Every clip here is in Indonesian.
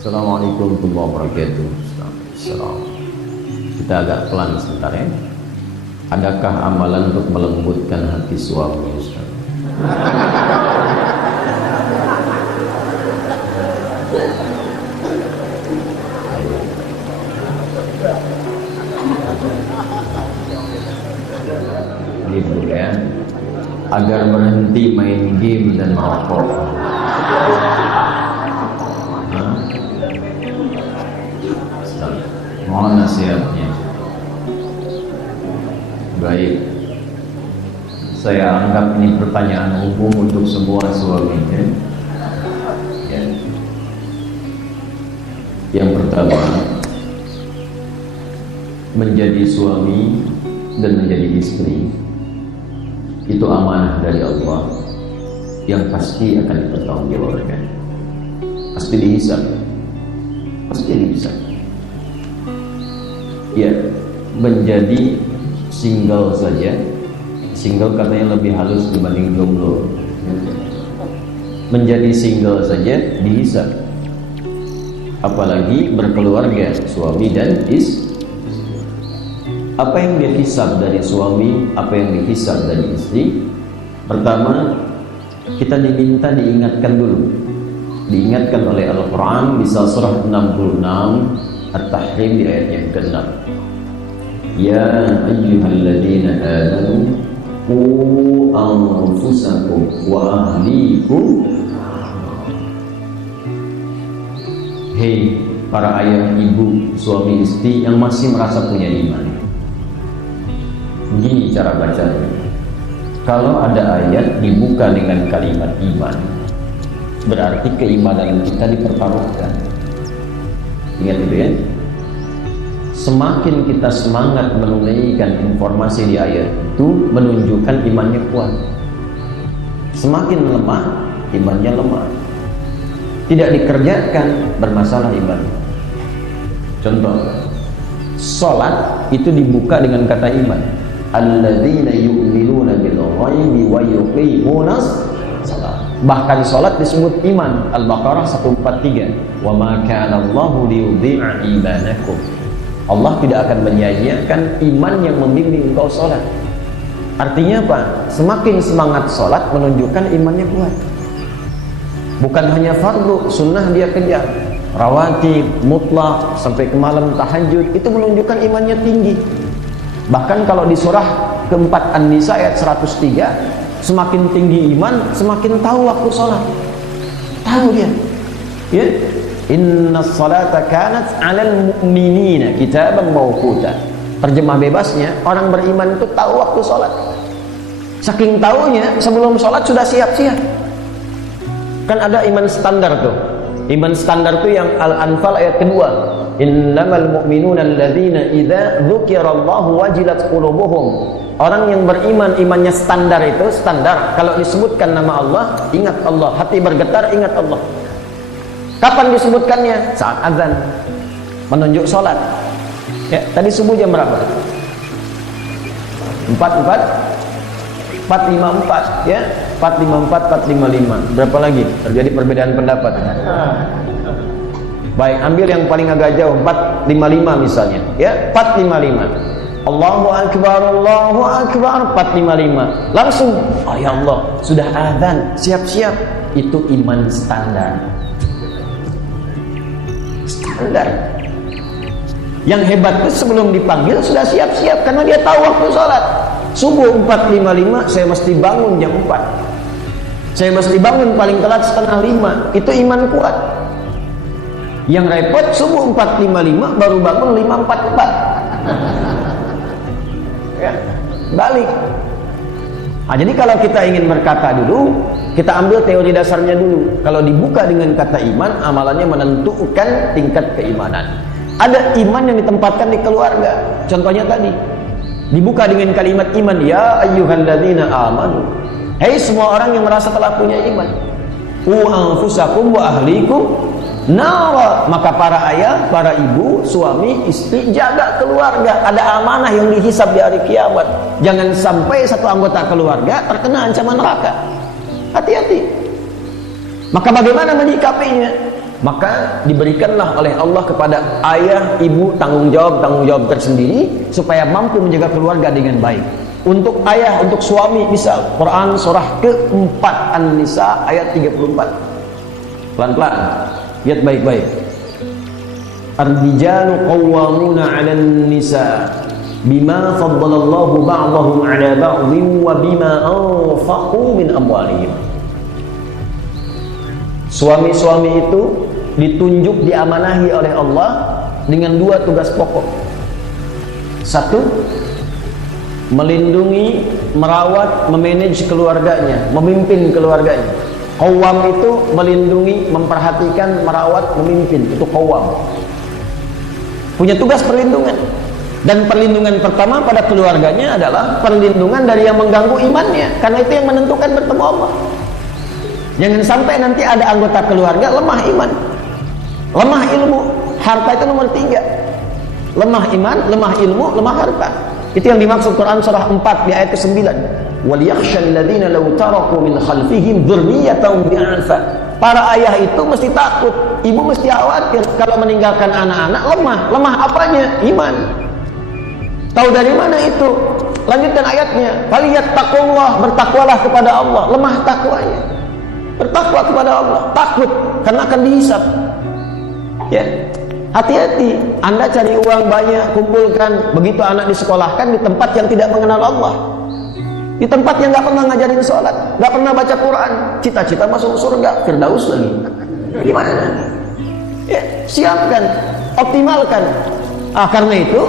Assalamualaikum warahmatullahi wabarakatuh. Assalamualaikum. Kita agak pelan sebentar ya. Adakah amalan untuk melembutkan hati suami, Ustaz? Ini dulu ya. Agar berhenti main game dan merokok. Mohon nasihatnya. Baik, saya anggap ini pertanyaan umum untuk semua suami ya. Yang pertama, menjadi suami dan menjadi istri itu amanah dari Allah yang pasti akan dipertanggungjawabkan, pasti dihisab, pasti dihisab. Ya, menjadi single saja, single katanya lebih halus dibanding jomblo. Menjadi single saja dihisab, apalagi berkeluarga suami dan istri. Apa yang dihisab dari suami, apa yang dihisab dari istri? Pertama, kita diminta diingatkan dulu, diingatkan oleh Al-Quran di surah 66 At-Tahrim di ayat yang ke-6. Ya ayyuhalladzina amanu qu anfusakum wa ahlikum. Hei para ayah, ibu, suami istri yang masih merasa punya iman. Begini cara bacanya. Kalau ada ayat dibuka dengan kalimat iman, berarti keimanan kita dipertaruhkan. Ingat itu ya. Semakin kita semangat menunaikan informasi di ayat itu, menunjukkan imannya kuat. Semakin lemah, imannya lemah. Tidak dikerjakan, bermasalah iman. Contoh, sholat itu dibuka dengan kata iman. Alladzina yu'minuna bil ghaibi wa yuqimunas shalah. Bahkan sholat disebut iman. Al-Baqarah 143. Wa ma kana Allahu liyudhi'a imanakum. Allah tidak akan menyia-nyiakan iman yang membimbing engkau sholat. Artinya apa? Semakin semangat sholat menunjukkan imannya kuat. Bukan hanya fardu, sunnah dia kejar. Rawatib, mutlak, sampai ke malam tahajud, itu menunjukkan imannya tinggi. Bahkan kalau di surah keempat An-Nisa ayat 103, semakin tinggi iman, semakin tahu waktu sholat. Tahu dia. Ya? Inna salata kanat 'alal mu'minina kitaban mawquta. Terjemah bebasnya, orang beriman itu tahu waktu sholat. Saking tahunya, sebelum sholat sudah siap-siap. Kan ada iman standar tuh. Iman standar tuh yang Al-Anfal ayat kedua. Innamal mu'minuna alladzina idza dzukirallahu wajilat qulubuhum. Orang yang beriman, imannya standar itu, standar. Kalau disebutkan nama Allah, ingat Allah. Hati bergetar, ingat Allah. Kapan disebutkannya? Saat azan. Menunjuk sholat. Ya, tadi subuh jam berapa? 454 ya. 454, 455. Berapa lagi? Terjadi perbedaan pendapat. Baik, ambil yang paling agak jauh, 455 misalnya. Ya, 455. Allahu Akbar, Allahu Akbar, 455. Langsung, oh ya Allah, sudah azan, siap-siap. Itu iman standar. Standar. Yang hebat itu sebelum dipanggil sudah siap-siap karena dia tahu waktu sholat. Subuh 455, saya mesti bangun jam 4. Saya mesti bangun paling telat 4:30. Itu iman kuat. Yang repot subuh 4:55 baru bangun 5:44. Ya, balik. Nah, jadi kalau kita ingin berkata dulu, kita ambil teori dasarnya dulu. Kalau dibuka dengan kata iman, amalannya menentukan tingkat keimanan. Ada iman yang ditempatkan di keluarga. Contohnya tadi, dibuka dengan kalimat iman. Ya ayyuhalladzina amanu. Hei semua orang yang merasa telah punya iman. Qu anfusakum wa ahlikum nara. Maka para ayah, para ibu, suami, istri, jaga keluarga. Ada amanah yang dihisab di hari kiamat. Jangan sampai satu anggota keluarga terkena ancaman neraka. Hati-hati. Maka bagaimana menyikapinya? Maka diberikanlah oleh Allah kepada ayah, ibu tanggung jawab tersendiri supaya mampu menjaga keluarga dengan baik. Untuk ayah, untuk suami, misal Quran surah ke-4 An-Nisa ayat 34. Pelan-pelan, lihat baik-baik. Ar-rijalu qawwamuna 'alan nisa bima faddalallahu ba'dahum 'ala ba'dhin wa bima anfaqu min amwalihim. Suami-suami itu ditunjuk, diamanahi oleh Allah dengan 2 tugas pokok. 1, melindungi, merawat, memanage keluarganya, memimpin keluarganya. Qawwam itu melindungi, memperhatikan, merawat, memimpin. Itu qawwam. Punya tugas perlindungan. Dan perlindungan pertama pada keluarganya adalah perlindungan dari yang mengganggu imannya, karena itu yang menentukan bertemu Allah. Jangan sampai nanti ada anggota keluarga lemah iman, lemah ilmu. Harta itu nomor 3. Lemah iman, lemah ilmu, lemah harta. Itu yang dimaksud Quran surah 4 di ayat ke-9. وَلْيَخْشَى الَّذِينَ لَوْ تَرَكُوا مِنْ خَلْفِهِمْ ذُرِّيَّةً ضِعَافًا. Para ayah itu mesti takut, ibu mesti khawatir kalau meninggalkan anak-anak lemah. Lemah apanya? Iman. Tahu dari mana itu? Lanjutkan ayatnya. فَلْيَتَّقُوا, bertakwalah kepada Allah. Lemah takwanya. Bertakwa kepada Allah, takut karena akan dihisab. Ya. Hati-hati, Anda cari uang banyak, kumpulkan, begitu anak disekolahkan di tempat yang tidak mengenal Allah, di tempat yang nggak pernah ngajarin sholat, nggak pernah baca Quran, cita-cita masuk surga, Firdaus lagi. Gimana? Ya, siapkan, optimalkan. Karena itu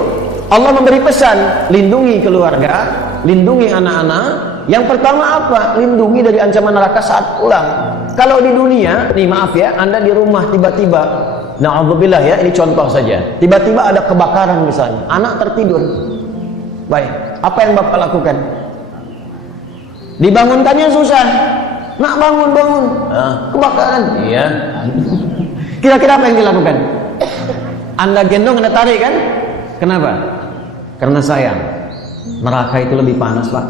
Allah memberi pesan, lindungi keluarga, lindungi anak-anak. Yang pertama apa? Lindungi dari ancaman neraka saat pulang. Kalau di dunia, nih maaf ya, Anda di rumah tiba-tiba, na'udzubillah ya, ini contoh saja, tiba-tiba ada kebakaran misalnya, anak tertidur. Baik, apa yang Bapak lakukan? Dibangunkannya susah. Nak bangun, kebakaran. Iya. Kira-kira apa yang dilakukan? Anda gendong, Anda tarik kan? Kenapa? Karena sayang. Neraka itu lebih panas, Pak.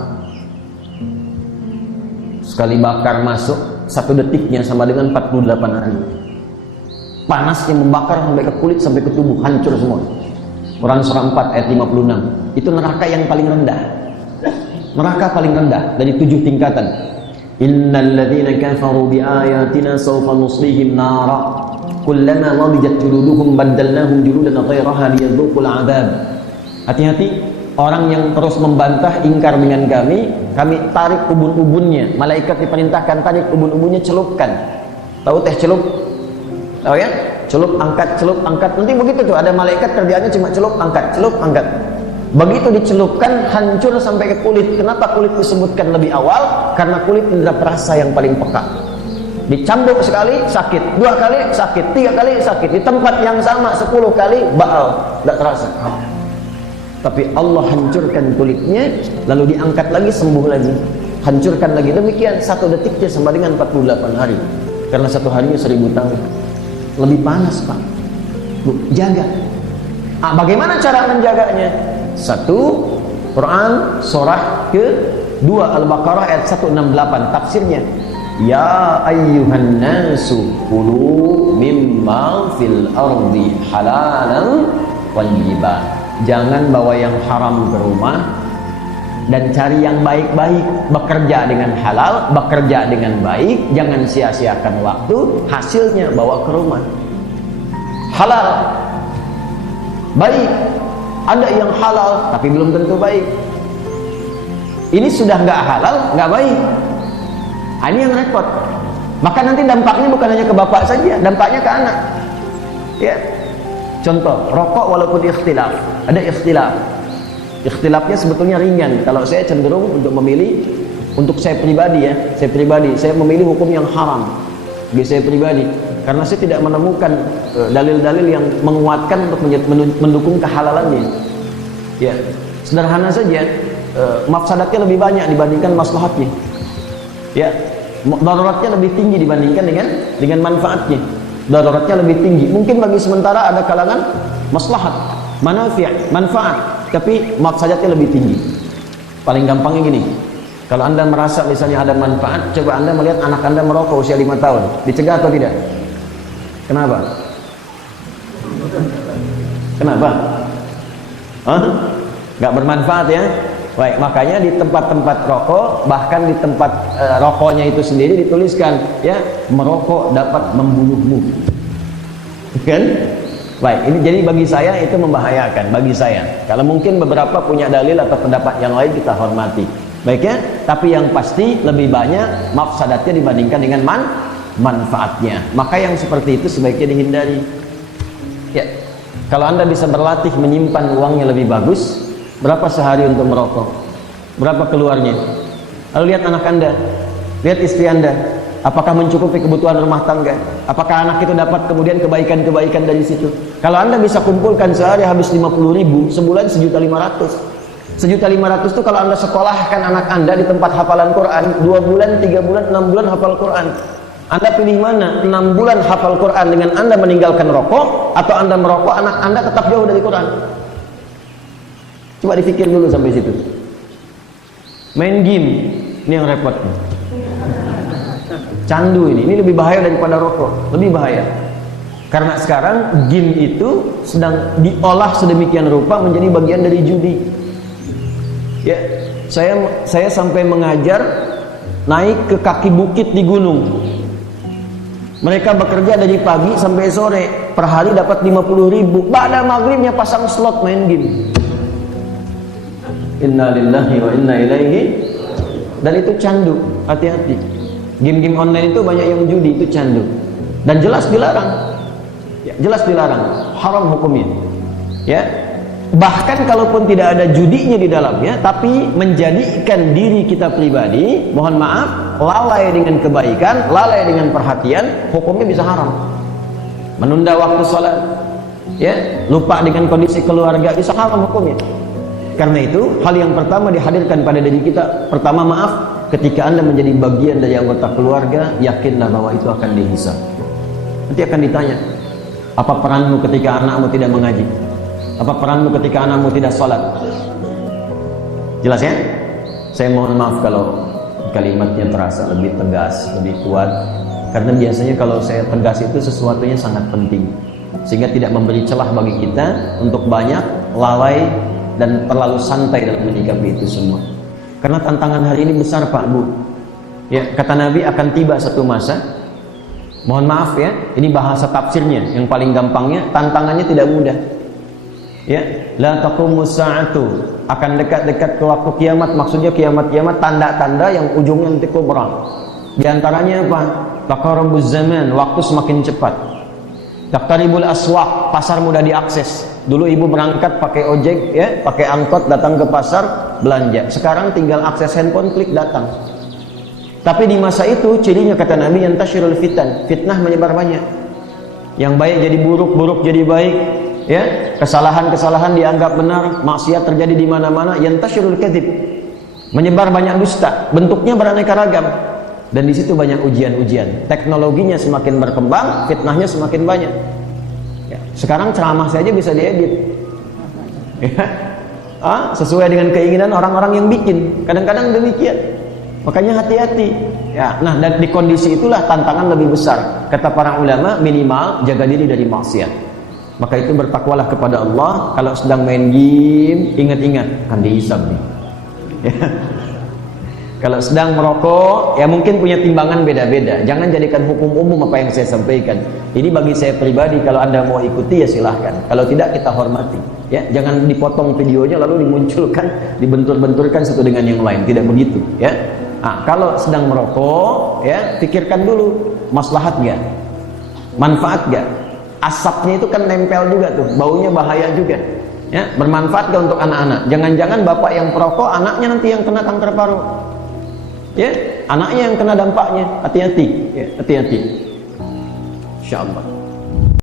Sekali bakar masuk, 1 detiknya sama dengan 48 hari. Panasnya membakar sampai ke kulit, sampai ke tubuh, hancur semua. Quran surah 4 ayat 56. Itu neraka yang paling rendah. Neraka paling rendah dari 7 tingkatan. Innal ladzina kafaru bi ayatina sawfa nuslihim nara kullama wadijat juluduhum baddalnahum juludan ghairaha liyadhuqul adzab. Hati-hati orang yang terus membantah, ingkar dengan kami tarik ubun-ubunnya. Malaikat diperintahkan tarik ubun-ubunnya, celupkan. Tahu teh celup? Tahu ya? Celup, angkat, celup, angkat. Nanti begitu tuh, ada malaikat kerjaannya cuma celup, angkat, celup, angkat. Begitu dicelupkan, hancur sampai ke kulit. Kenapa kulit disebutkan lebih awal? Karena kulit indera perasa yang paling peka. Dicambuk sekali, sakit. 2 kali, sakit. 3 kali, sakit. Di tempat yang sama 10 kali, baal. Tidak terasa. Tapi Allah hancurkan kulitnya, lalu diangkat lagi, sembuh lagi, hancurkan lagi. Demikian 1 detiknya sama dengan 48 hari. Karena 1 harinya 1000 tahun. Lebih panas, Pak. Jaga. Bagaimana cara menjaganya? 1, Quran surah ke-2 Al-Baqarah ayat 168. Tafsirnya, ya ayyuhan nasu kulu mimma fil ardi halalan thayyiban. Jangan bawa yang haram ke rumah dan cari yang baik-baik. Bekerja dengan halal, bekerja dengan baik. Jangan sia-siakan waktu, hasilnya bawa ke rumah. Halal, baik. Ada yang halal tapi belum tentu baik. Ini sudah nggak halal, nggak baik. Ini yang repot. Maka nanti dampaknya bukan hanya ke bapak saja, dampaknya ke anak. Ya. Contoh, rokok walaupun ikhtilaf, ada ikhtilaf. Ikhtilafnya sebetulnya ringan. Kalau saya cenderung untuk memilih, untuk saya pribadi ya, saya memilih hukum yang haram. Bagi saya pribadi, karena saya tidak menemukan dalil-dalil yang menguatkan untuk mendukung kehalalannya. Ya, sederhana saja, mafsadatnya lebih banyak dibandingkan maslahatnya. Ya, daruratnya lebih tinggi dibandingkan dengan manfaatnya. Daruratnya lebih tinggi. Mungkin bagi sementara ada kalangan maslahat, manfaat, tapi mafsadatnya lebih tinggi. Paling gampangnya gini, kalau Anda merasa misalnya ada manfaat, coba Anda melihat anak Anda merokok usia 5 tahun, dicegah atau tidak? Kenapa? Kenapa? Hah? Nggak bermanfaat ya? Baik, makanya di tempat-tempat rokok, bahkan di tempat rokoknya itu sendiri dituliskan, ya, merokok dapat membunuhmu. Kan? Baik, ini jadi bagi saya itu membahayakan, bagi saya. Kalau mungkin beberapa punya dalil atau pendapat yang lain kita hormati. Baik ya, tapi yang pasti lebih banyak mafsadatnya dibandingkan dengan manfaatnya. Maka yang seperti itu sebaiknya dihindari. Ya, kalau Anda bisa berlatih menyimpan uangnya lebih bagus, berapa sehari untuk merokok? Berapa keluarnya? Lalu lihat anak Anda, lihat istri Anda, apakah mencukupi kebutuhan rumah tangga? Apakah anak itu dapat kemudian kebaikan-kebaikan dari situ? Kalau Anda bisa kumpulkan sehari habis 50.000, sebulan 1.500.000. 1.500.000 itu kalau Anda sekolahkan anak Anda di tempat hafalan Quran, 2 bulan, 3 bulan, 6 bulan hafal Quran. Anda pilih mana? 6 bulan hafal Quran dengan Anda meninggalkan rokok, atau Anda merokok, anak Anda tetap jauh dari Quran? Coba dipikir dulu sampai situ. Main game, ini yang repot. Candu ini lebih bahaya daripada rokok, lebih bahaya. Karena sekarang game itu sedang diolah sedemikian rupa menjadi bagian dari judi. Ya, saya sampai mengajar naik ke kaki bukit di gunung. Mereka bekerja dari pagi sampai sore, per hari dapat 50.000. Ba'da maghribnya pasang slot main game. Inna lillahi wa inna ilaihi. Dan itu candu, hati-hati. Game-game online itu banyak yang judi, itu candu. Dan jelas dilarang. Ya, jelas dilarang, haram hukumnya. Ya. Bahkan kalaupun tidak ada judinya di dalamnya, tapi menjadikan diri kita pribadi, mohon maaf, lalai dengan kebaikan, lalai dengan perhatian, hukumnya bisa haram. Menunda waktu sholat, ya, lupa dengan kondisi keluarga, bisa haram hukumnya. Karena itu, hal yang pertama dihadirkan pada diri kita, pertama maaf, ketika Anda menjadi bagian dari anggota keluarga, yakinlah bahwa itu akan dihisab. Nanti akan ditanya, apa peranmu ketika anakmu tidak mengaji? Apa peranmu ketika anakmu tidak sholat? Jelas ya? Saya mohon maaf kalau kalimatnya terasa lebih tegas, lebih kuat. Karena biasanya kalau saya tegas itu sesuatunya sangat penting, sehingga tidak memberi celah bagi kita untuk banyak lalai dan terlalu santai dalam menyikapi itu semua. Karena tantangan hari ini besar Pak Bu. Ya, kata Nabi akan tiba satu masa. Mohon maaf ya, ini bahasa tafsirnya yang paling gampangnya, tantangannya tidak mudah. Ya, la taqumus sa'atu, akan dekat-dekat ke waktu kiamat, maksudnya kiamat-kiamat tanda-tanda yang ujungnya nanti kubra. Di antaranya apa? Taqarrubuz zaman, waktu semakin cepat. Taqtaribul aswaq, pasar mudah diakses. Dulu ibu berangkat pakai ojek ya, pakai angkot datang ke pasar belanja. Sekarang tinggal akses handphone, klik datang. Tapi di masa itu cirinya kata Nabi yang tasyirul fitan, fitnah menyebar banyak. Yang baik jadi buruk, buruk jadi baik. Ya, kesalahan-kesalahan dianggap benar, maksiat terjadi di mana-mana, yantasyirul kadzib, menyebar banyak dusta, bentuknya beraneka ragam, dan di situ banyak ujian-ujian. Teknologinya semakin berkembang, fitnahnya semakin banyak. Ya, sekarang ceramah saja bisa diedit, ya, sesuai dengan keinginan orang-orang yang bikin. Kadang-kadang demikian. Makanya hati-hati. Ya, nah, dan di kondisi itulah tantangan lebih besar. Kata para ulama, minimal jaga diri dari maksiat. Maka itu bertakwalah kepada Allah. Kalau sedang main game, ingat-ingat akan dihisab nih. Ya. Kalau sedang merokok, ya mungkin punya timbangan beda-beda. Jangan jadikan hukum umum apa yang saya sampaikan. Ini bagi saya pribadi, kalau Anda mau ikuti ya silahkan. Kalau tidak, kita hormati. Ya, jangan dipotong videonya lalu dimunculkan, dibentur-benturkan satu dengan yang lain. Tidak begitu. Ya. Nah, kalau sedang merokok, ya pikirkan dulu maslahat nggak, manfaat nggak. Asapnya itu kan nempel juga tuh, baunya bahaya juga. Ya, bermanfaat gak untuk anak-anak? Jangan-jangan bapak yang perokok, anaknya nanti yang kena kanker paru. Ya, anaknya yang kena dampaknya. Hati-hati, ya, hati-hati. Insyaallah.